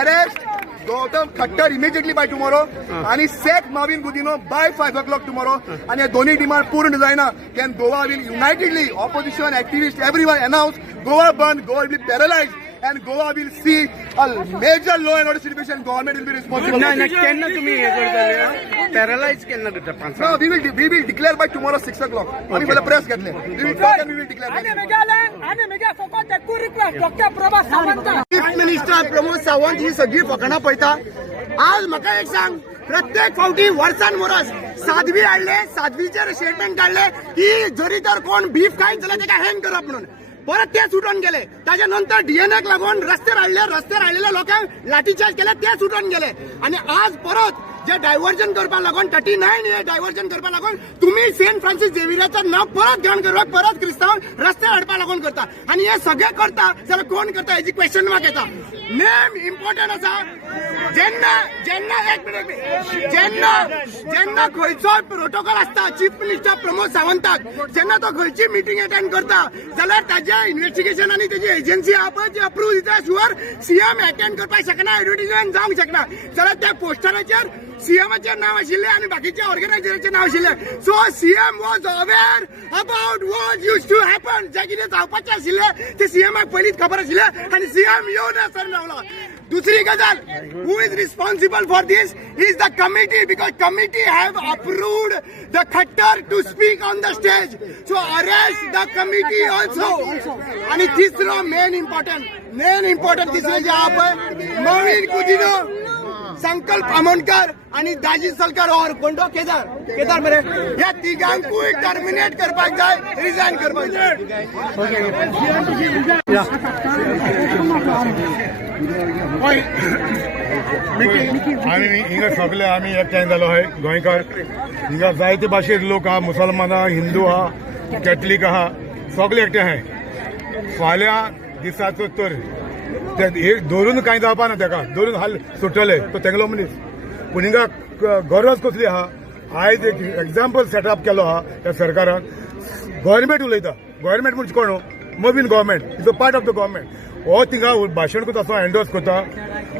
arrest Gautam Khattar immediately by tomorrow and sack Marvin Gudino by 5 o'clock tomorrow. And a Dhoni demand poor designer can Goa will unitedly, opposition, activists, everyone announce Goa band, Goa will be paralyzed. And Goa will see a major law and order situation. Government will be responsible. Paralyze kenna करता No, we will declare by tomorrow 6 o'clock. We will press घेतले. We will talk and we will declare. Chief minister Pramod Sawant ही सगळी फकाणां पळयता. आज म्हाका एक सांग, प्रत्येक फावटी वर्सान वर्स साध्वी हाडले, साध्वीचेर स्टेटमेंट काढले की जरी तर कोण बीफ खायत जाल्यार ताका हँग करप म्हणून. परत ते सुटून गेले. ताच्या नंतर डीएनएक लागून रस्त्यार हाडलेल्या लोकांक लाठीचार्ज केले, ते सुटून गेले. आणि आज परत जे डायव्हर्जन करपाक लागून 39 हे डायव्हर्जन करपाक लागून तुम्ही सेंट फ्रान्सिस झेवियराचें नांव परत घेवन करपाक परत क्रिस्तांव रस्त्यार हाडपाक लागून करता. आणि हे सगळे करता जाल्यार कोण करता हेची क्वेश्चन मार्क येता. नेम इम्पॉर्टंट आसा. जेन्ना खंयचो प्रोटोकॉल आसता चीफ मिनिस्टर प्रमोद सावंताक, जेन्ना तो खंयची मिटींग अटेंड करता जाल्यार ताजे इन्व्हेस्टिगेशन आनी तेजी एजन्सी आहा पळय जी अप्रूव्ह दिता शुअर सीएम अटेंड करपाक शकना, एडवर्टिजमेंट जावंक शकना. जाल्यार त्या पोस्टराचेर सीएमचे नाव आशिल्ले आणि बाकीच्या ऑर्गनायझरांचे नाव आशिल्ले. So CM was aware about what use to happen. जे कितें जावपाचें आशिल्लें ते सीएमाक पयलींच खबर आशिल्लें आणि सीएम येवन आसर रावला. दुसरी गजाल, who is responsible for this is the committee, because committee have approved the Khattar to speak on the stage. So arrest the committee also. आणि तिसरो मेन इम्पॉर्टंट तिसरें जे आहा पळय, नवीन कुदिनो, संकल्प आमोणकर आणि दाजी सलकार और कोणतो केदार मरे, ह्या तिगांकूय टर्मिनेट करपाक जाय, रिजायन करपाक जाय. आम्ही हिंगा सगळे आम्ही एकठांय जालो आहाय गोंयकार. हिंगा जायते भाशेचे लोक आहा, मुसलमान आहा, हिंदू आहा, कॅथलीक आहा, सगळे एकठांय आहाय. फाल्यां दिसाचो तर एक धरून कांय जावपा ना, ताका धरून हाल सुटले तो तेंगलो मनीस. पूण हिंगा गरज कसली आहा, आयज एक एग्जाम्पल सेटअप केलो आहा त्या सरकारान. गव्हर्मेंट उलयता, गव्हर्मेंट म्हणजे कोण, Mobin government is a part of the government. हो थिंगा भाशण करता असो एंडोर्स करता.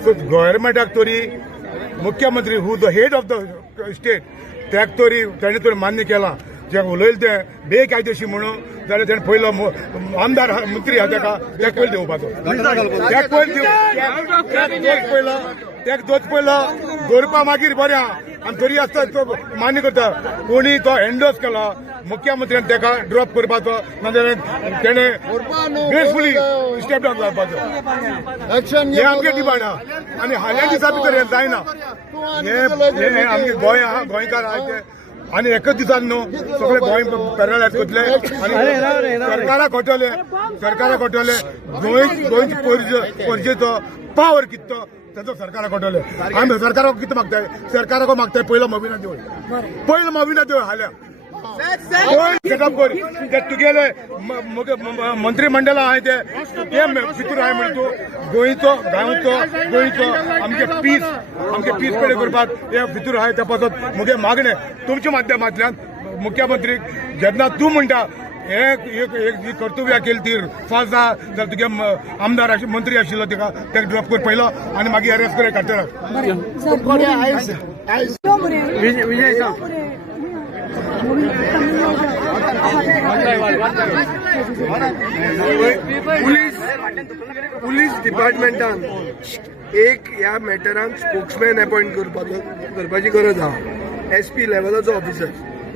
सो गव्हर्मेंटाक तरी मुख्यमंत्री who the head of the state त्याक तरी ताणें तरी मान्य केला. जे उलयले ते बेकायदेशीर म्हणून जाल्यार ताणें पयलो आमदार मंत्री आहा ताका पयलो देवपाचो. त्याक दोच पयलो दवरपा मागीर बरें आहा. आनी तरी आसता तो मान्य करता. कोणी तो एंडोर्स केला मुख्यमंत्र्यान ताका ड्रॉप करपाचो, नाजाल्यार तेणें ग्रेसफुली स्टेप डावन जावपाचो. हे आमगे डिमांड आहा. आनी हाल्या दिसा भितर हें जायना. हे आमगे गोंय आहा, गोंयकार आहा ते आणि एकच दिसान न्हू सगळे गोंय पॅरलायज करतले आणि सरकाराक खोटवले. गोंयची पर्जेचो पावर कितलो तेजो सरकाराक खोटवले. आमी सरकाराक कितें मागताय, सरकाराक मागताय पयलो मोबिना दिवय हाल्या सेटअप कर. तुगेले मंत्रिमंडळ आहाय ते भितर आहाय म्हण तूं गोंयचो गांवचो आमगे पीस पेड करपाक हे भितर आहाय. त्या पासत मुगे मागणे तुमच्या माध्यमांतल्यान मुख्यमंत्रीक जेन्ना तूं म्हणटा हे कर्तव्य केली ती फास्ट जा जाल्यार तुगे आमदार मंत्री आशिल्लो ताका ड्रॉप कर पयलो आनी मागीर अरेस्ट कर काडटलो. पुलीस डिपार्टमेंटान एक ह्या मॅटरान स्पोक्समॅन अपॉइंट करपाची गरज आहा. SP लेवलाचो ऑफिसर,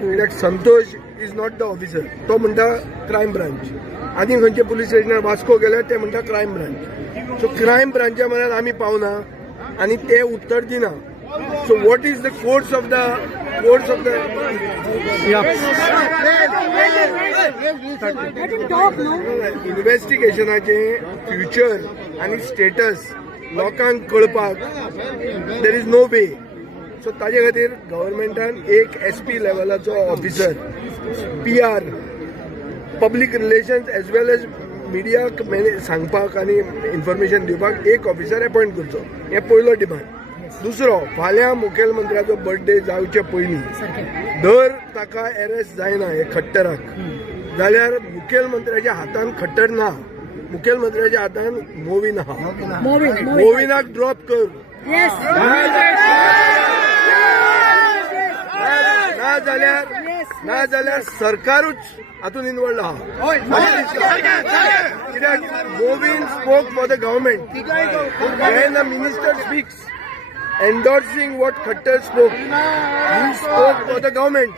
कित्याक Santosh is not the officer. तो म्हणटा क्रायम ब्रांच. आनी खंयचे पुलीस स्टेशनार वास्को गेले ते म्हणटा क्रायम ब्रांच. सो क्रायम ब्रांचा म्हळ्यार आमी पावना आनी ते उत्तर दिना. So what is the course of the इन्व्हेस्टिगेशनाचे फ्युचर आणि स्टेटस लोकांक कळपाक there is no way. So ताजे खातीर गव्हर्मेंटान एक SP लेवलाचो officer, PR, public relations as well as मिडियाक सांगपाक आनी इन्फॉर्मेशन दिवपाक एक ऑफिसर अपॉइंट करचो. हे पयलो डिमांड. दुसरो, फाल्यां मुखेलमंत्र्याचो बर्थडे जावचे पयलीं दर ताका अरेस्ट जायना हे खट्टराक जाल्यार मुखेलमंत्र्याच्या हातान खट्टर ना मुखेलमंत्र्याच्या हातान मोवीन आहा मोविनाक ड्रॉप कर ना जाल्यार सरकारूच हातून इन्वॉल्ड आहा कित्याक मोवीन spoke for the government when the minister speaks endorsing what Khattar spoke. He spoke for the government.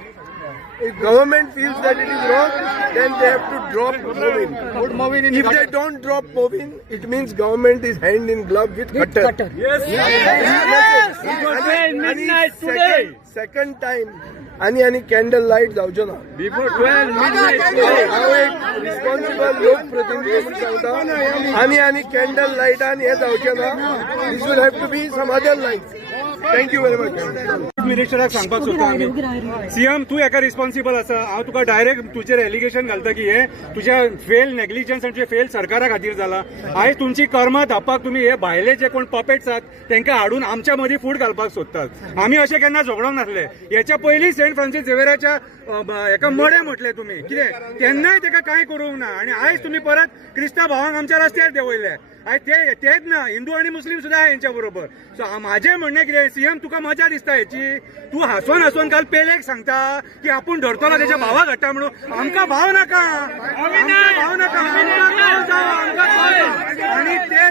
If government feels that it is wrong, then they have to drop Movin. If they don't drop Movin, it means government is hand in glove with Khattar. Yes. Midnight today. Second time. आणि candle light जावचो ना Before 12 midnight. हांव एक responsible लोकप्रतिनिधी म्हणून सांगता आणि candle लाईटान हे जावचें ना this will have to be some other light thank you very much मिनिस्टराक सांगपाक सोदता आमी सीएम तूं हेका रिस्पॉन्सिबल आसा हांव तुका डायरेक्ट तुजेर एलिगेशन घालता की हे तुज्या फेल नेग्लिजन्स आनी फेल सरकारा खातीर जाला आयज तुमची कर्मां धापपाक तुमी हे भायले जे कोण पपेट्स आहात तांकां हाडून आमच्या मदीं फूट घालपाक सोदतात आमी अशें केन्ना झगडोंक नासले हेच्या पयलीं सेंट फ्रांसीस झेवियराच्या हेका मडे म्हटले तुमी कितें केन्नाय ताका कांय करूंक ना आनी आयज तुमी परत क्रिस्तांव भावांक आमच्या रस्त्यार देंवयले आयज तेच ना हिंदू आनी मुस्लीम सुद्दां आहा हेंच्या बरोबर सो म्हाजें म्हणणें कितें सीएम तुका मजा दिसता हेची तूं हांसोन काल पेलेक सांगता की आपूण धरतलो तेच्या भावा घडटा म्हणून आमकां भाव नाका आनी ते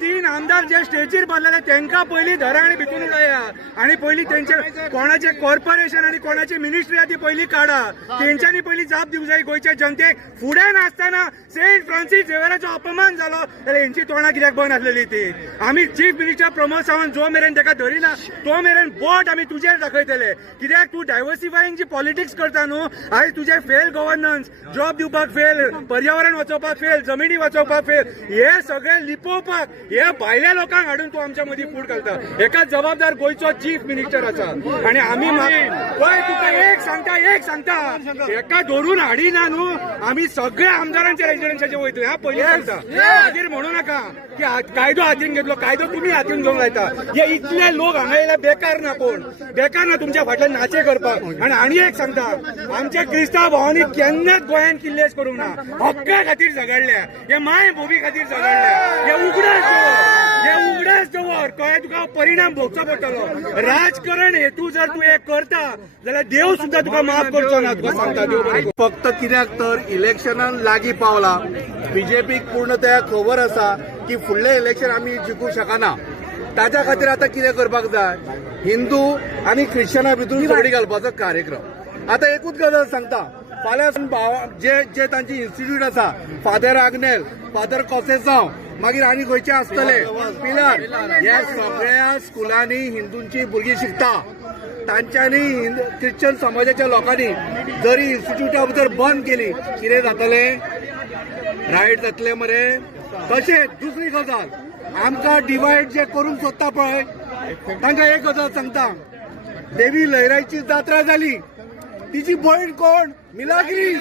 तीन आमदार जे स्टेजीर बसलेले तांकां पयलीं धरा आनी भितून उडया आनी पयलीं तेंचे कोणाचे कॉर्पोरेशन आनी कोणाची मिनिस्ट्री आहा ती पयलीं काडा तेंच्यांनी पयलीं जाप दिवंक जाय गोंयच्या जनतेक फुडें नासतना सेंट फ्रांसीस झेवियराचो अपमान जालो जाल्यार हेंची तोंडां कित्याक बंद आसलेली ती आमी चीफ मिनिस्टर प्रमोद सावंत जो मेरेन ताका धरिना तो मेरेन बोट आमी तुजेर दाखयतले कित्याक तूं डायवर्सिफायींग जी पॉलिटिक्स करता न्हू आयज तुजें फेल गव्हर्नन्स जॉब दिवपाक फेल पर्यावरण वाचोवपाक फेल जमिनी वाचोवपाक फेल हे सगळे लिपोवपाक हे भायल्या लोकांक हाडून तूं आमच्या मदीं फूट घालता हेका जबाबदार गोंयचो चीफ मिनिस्टर आसा आनी आमी पळय तुका एक सांगता हेका धरून हाडिना न्हू आमी सगळ्या आमदारांच्या रेजिडेन्साचेर वयतले ह्या पयलीं सांगता मागीर म्हणू नाका की कायदो हातीन घेतलो कायदो तुमी हातीन घेवंक लायता हे इतले लोक हांगा येयला बेकार ना कोण बेकार ना तुमच्या फाटल्यान नाचे करपाक आणि एक सांगता आमच्या क्रिस्तांव भावांनी केन्नाच गोंयान किल्लेस करूंक ना हक्का खातीर झगडल्या हे माय भोवी खातीर झगडल्या हे उगडास दवर कळ्ळें तुका परिणाम भोगचो पडटलो राजकारण हेतू जर तूं हे करता जाल्यार देव सुद्दां तुका माफ करचो ना तुका सांगता देव बरें फक्त कित्याक तर इलेक्शनान लागीं पावला बीजेपीक पूर्णतया खबर आसा की फुडलें इलेक्शन आमी जिखूंक शकना ताच्या खातीर आतां कितें करपाक जाय हिंदू आनी ख्रिश्चनां भितर झगडी घालपाचो कार्यक्रम आतां एकूच गजाल सांगता फाल्यां जे तांची इन्स्टिट्यूट आसा फादर आग्नेल फादर कोसेसांव मागीर आनी खंयचे आसतले पिलर ह्या सगळ्या स्कुलांनी हिंदूंची भुरगीं शिकता तांच्यांनी ख्रिश्चन समाजाच्या लोकांनी जरी इन्स्टिट्यूटा भितर बंद केली कितें जातलें रायट जातले मरे तशेंच दुसरी गजाल आमकां डिवायड जे करूंक सोदता पळय तांकां एक गजाल सांगता देवी लहराईची जात्रा जाली तिची भयण कोण मिलाग्री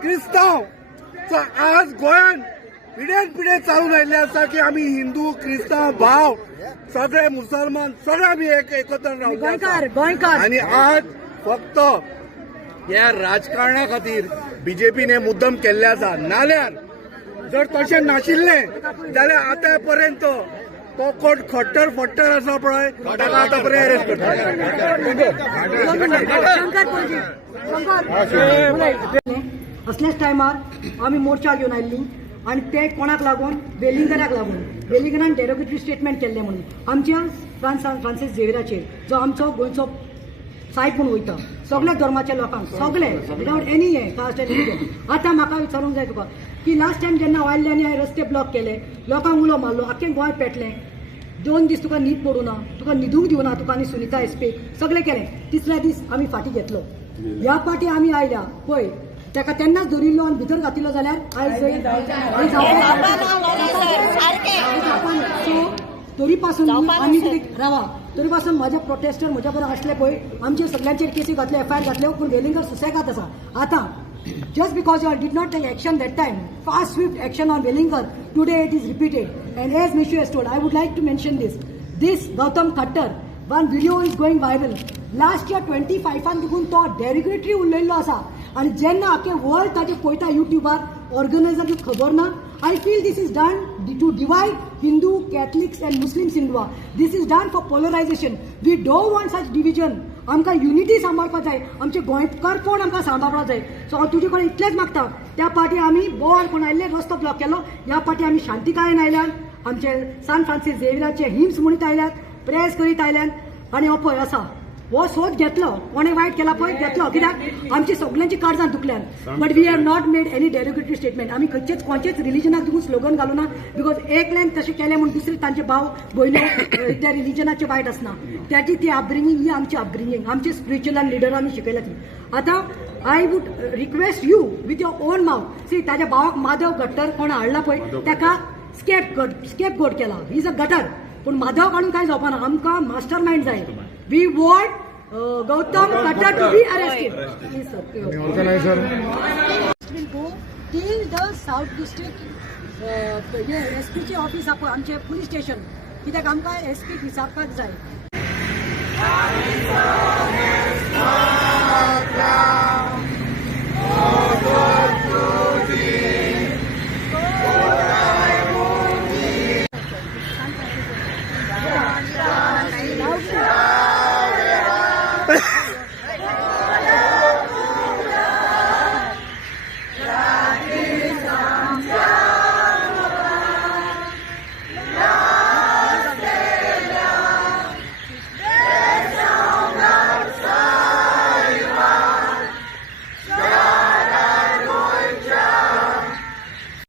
क्रिस्तांव आज गोंयान पिढ्यान चालून आयिल्ले आसा की आमी हिंदू क्रिस्तांव भाव सगळे मुसलमान सगळे आमी एकत्र रावता आनी आज फक्त ह्या राजकारणा खातीर बीजेपीन हे मुद्दम केल्ले आसा नाल्यार जर तशें नाशिल्लें जाल्यार आतां पर्यंत तो कोण खट्टर फट्टर आसा पळय ताका आतां पर्यंत अरेस्ट करता असल्याच टायमार आमी मोर्चा घेवन आयिल्ली आनी ते कोणाक लागून वेलिंगराक लागून वेलिंगरान डेरोगेटरी स्टेटमेंट केल्ले म्हणून आमच्या फ्रांसीस झेवियराचेर जो आमचो गोंयचो सायब म्हूण वयता सगळ्या धर्माच्या लोकांक सगळे विदाउट एनी हे कास्ट एंड रिलीजन आतां म्हाका विचारूंक जाय तुका की लास्ट टायम जेन्ना वायल्ल्यांनी हांवें रस्ते ब्लॉक केले लोकांक उलो मारलो आख्खें गोंय पेटलें 2 दीस तुका न्हीद पडूं ना तुका न्हिदूंक दिवना तुका आनी सुनिता एसपीक सगळें केलें तिसऱ्या दीस आमी फाटीं घेतलो ह्या फाटी आमी आयल्या पळय ताका तेन्नाच धरिल्लो आनी भितर घातिल्लो जाल्यार आयज सो तरी पासून आमी कितें रावा तरी पासून माझ्या प्रोटेस्टर म्हज्या बरोबर आसले पळय आमचे सगळ्यांचेर केसी घातले एफआयआर घातले पूण वेलिंगर सुसेगाद आसा आतां just because you did not take action that time, fast swift action on Wellinger, today it is repeated. And as Mishu has told, I would like to mention this. This Gautam Khattar, one video is going viral. Last year 25 देखून तो derogatory उलयल्लो आसा आनी जेन्ना आख्खे world ताजे पळयता युट्यूबार organiser खबर ना. I feel this is done to divide Hindu, Catholics and Muslims in Goa. This is done for polarization. We don't want such division. आमकां युनिटी सांबाळपाक जाय. आमचे गोंयकार कोण आमकां सांबाळपाक जाय. सो हांव तुजे कडेन इतलेंच मागता. त्या पाटी आमी बोवाळ कोण आयिल्ले रस्तो ब्लॉक केलो. ह्या पाटी आमी शांतीकायेन आयल्यात. आमचे सान फ्रांसीस झेवियराचे हिम्स म्हणीत आयल्यात, प्रेस करीत आयल्यात आनी हो पळय आसा हो सोद घेतलो. कोणे वायट केला पळय घेतलो. कित्याक आमची सगळ्यांची काळजां दुखल्यात. But we have not made any derogatory statement. आमी खंयचेच रिलिजनाक देखून स्लोगन घालूं ना. बिकॉज एक लायन तशें केलें म्हणून दुसरे तांचे भाव भयण्यो त्या रिलिजनाचे वायट आसना. त्याची ती अपब्रिंगींग ही आमची अपब्रिंगींग आमचे स्पिरिच्युअल लिडरांनी शिकयल्या ती. आतां I would request you with your own mouth. सी ताच्या भावाक माधव गट्टर कोण हाडला पळय ताका स्केप गोट केला. He is a gutter. पूण माधव काडून कांय जावपाना. आमकां मास्टर मायंड जाय. We want Gautam Khattar to be arrested. Please, sir. Organiser Will go till the South District SP चे ऑफिस आपण आमचे पुलिस स्टेशन कित्याक आमकां SP विचारपाक जाय. Oh